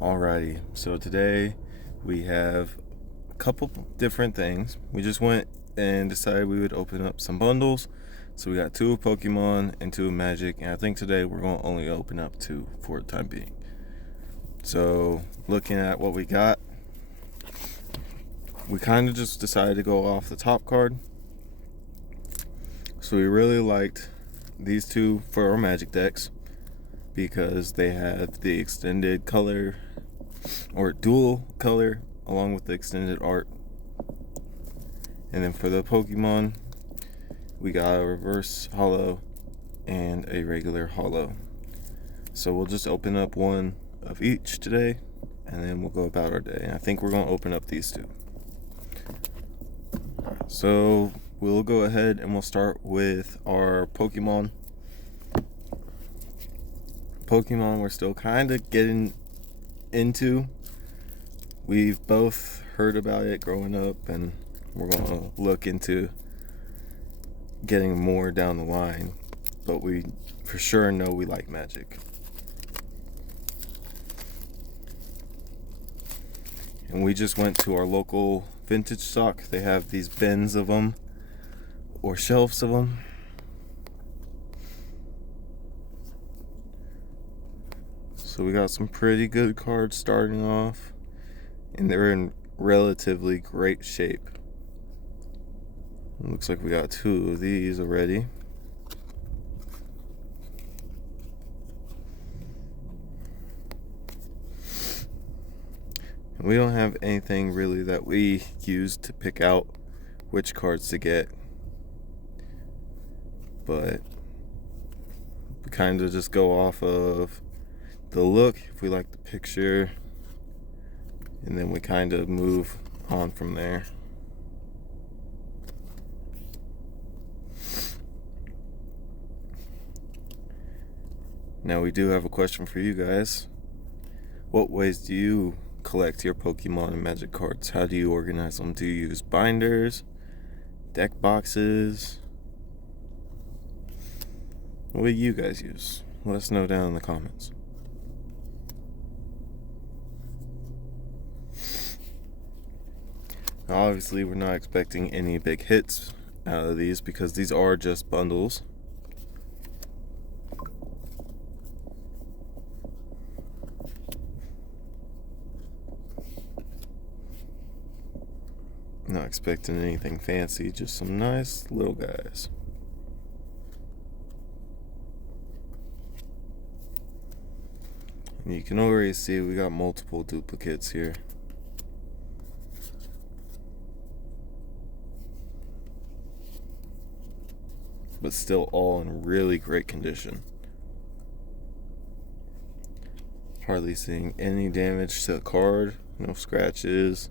Alrighty, so today we have a couple different things. We just went and decided we would open up some bundles. So we got 2 of Pokemon and 2 of Magic, and I think today we're going to only open up 2 for the time being. So looking at what we got, we kind of just decided to go off the top card. So we really liked these 2 for our Magic decks because they have the extended color or dual color along with the extended art. And then for the Pokemon, we got a reverse holo and a regular holo. So we'll just open up one of each today and then we'll go about our day. And I think we're going to open up these 2. So we'll go ahead and we'll start with our Pokemon. We're still kind of getting into. We've both heard about it growing up, and we're going to look into getting more down the line. But we for sure know we like Magic. And we just went to our local vintage stock. They have these bins of them or shelves of them. So we got some pretty good cards starting off, and they're in relatively great shape. It looks like we got 2 of these already. And we don't have anything really that we use to pick out which cards to get, but we kind of just go off of the look, if we like the picture, and then we kind of move on from there. Now we do have a question for you guys. What ways do you collect your Pokemon and Magic cards? How do you organize them? Do you use binders, deck boxes? What do you guys use? Let us know down in the comments. Obviously, we're not expecting any big hits out of these because these are just bundles. Not expecting anything fancy, just some nice little guys. And you can already see we got multiple duplicates here. But still all in really great condition. Hardly seeing any damage to the card, no scratches.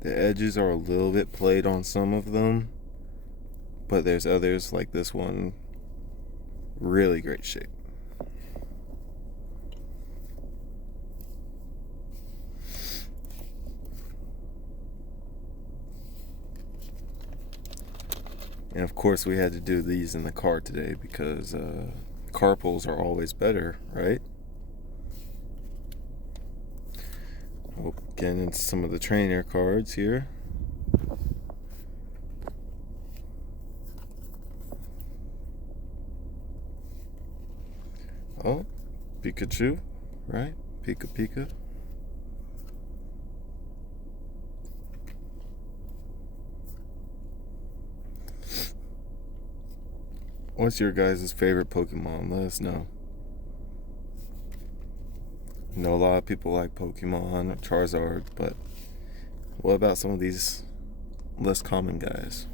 The edges are a little bit played on some of them, but there's others like this one, really great shape. And of course we had to do these in the card today because carpals are always better, right? We'll get into some of the trainer cards here. Oh, Pikachu, right? Pika. What's your guys' favorite Pokemon? Let us know. I know a lot of people like Pokemon, Charizard, but what about some of these less common guys?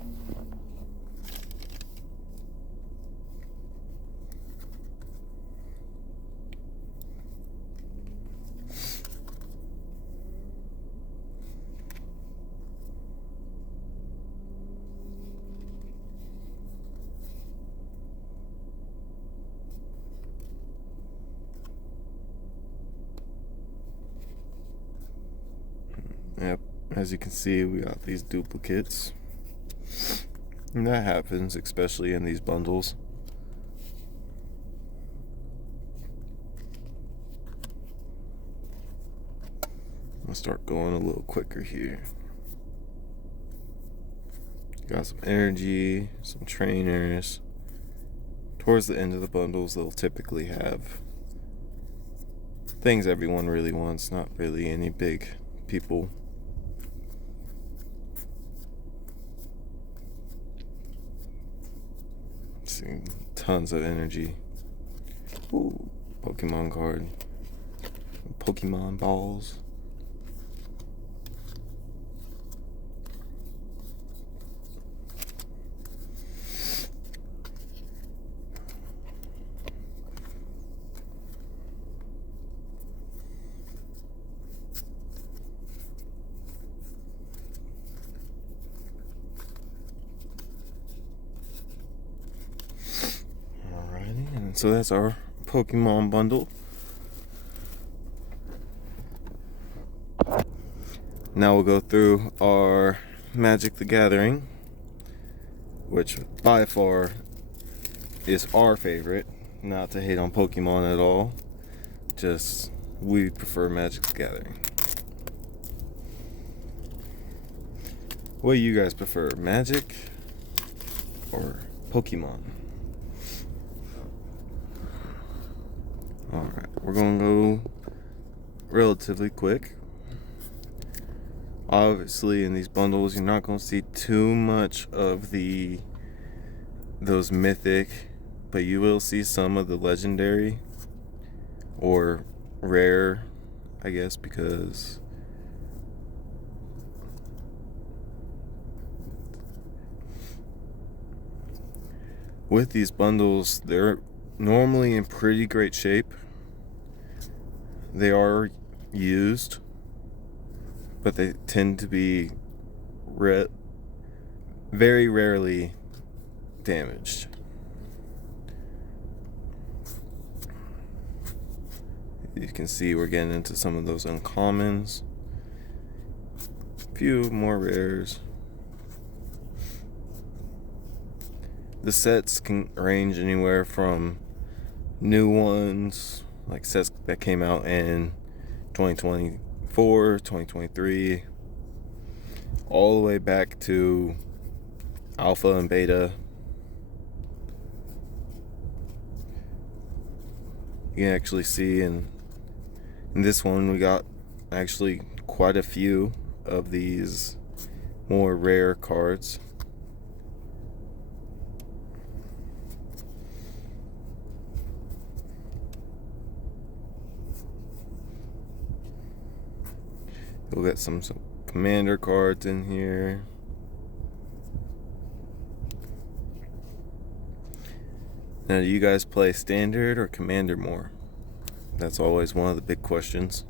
Yep, as you can see, we got these duplicates. And that happens, especially in these bundles. I'll start going a little quicker here. Got some energy, some trainers. Towards the end of the bundles, they'll typically have things everyone really wants, not really any big people. See, tons of energy. Ooh, Pokemon card. Pokemon balls. So that's our Pokemon bundle. Now we'll go through our Magic the Gathering, which by far is our favorite. Not to hate on Pokemon at all, just we prefer Magic the Gathering. What do you guys prefer, Magic or Pokemon? Alright, we're gonna go relatively quick. Obviously, in these bundles, you're not gonna see too much of those mythic, but you will see some of the legendary or rare, I guess, because with these bundles, they're normally in pretty great shape. They are used, but they tend to be very rarely damaged. You can see we're getting into some of those uncommons. A few more rares. The sets can range anywhere from new ones, like sets that came out in 2024, 2023, all the way back to alpha and beta. You can actually see in this one we got actually quite a few of these more rare cards. We'll get some commander cards in here. Now, do you guys play standard or commander more? That's always one of the big questions.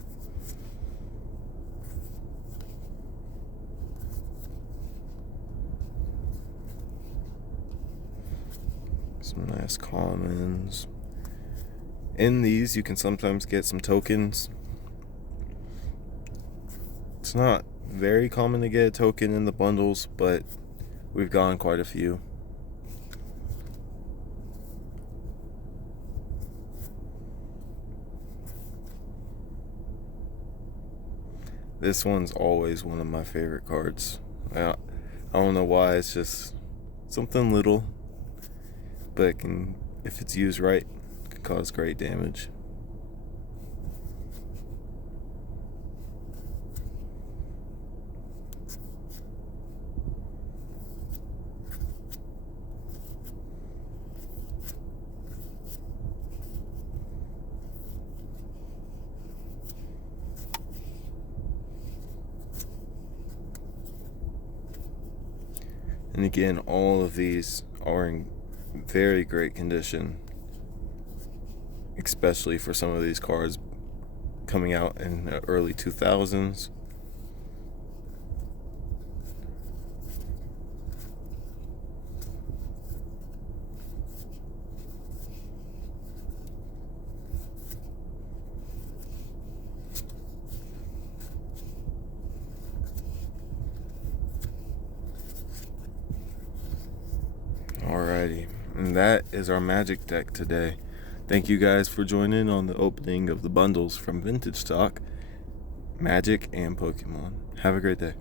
Some nice commons. In these, you can sometimes get some tokens. It's not very common to get a token in the bundles, but we've gotten quite a few. This one's always one of my favorite cards. I don't know why, it's just something little, but it can, if it's used right, it can cause great damage. And again, all of these are in very great condition, especially for some of these cards coming out in the early 2000s. Alrighty, and that is our Magic deck today. Thank you guys for joining on the opening of the bundles from Vintage Stock. Magic and Pokemon. Have a great day.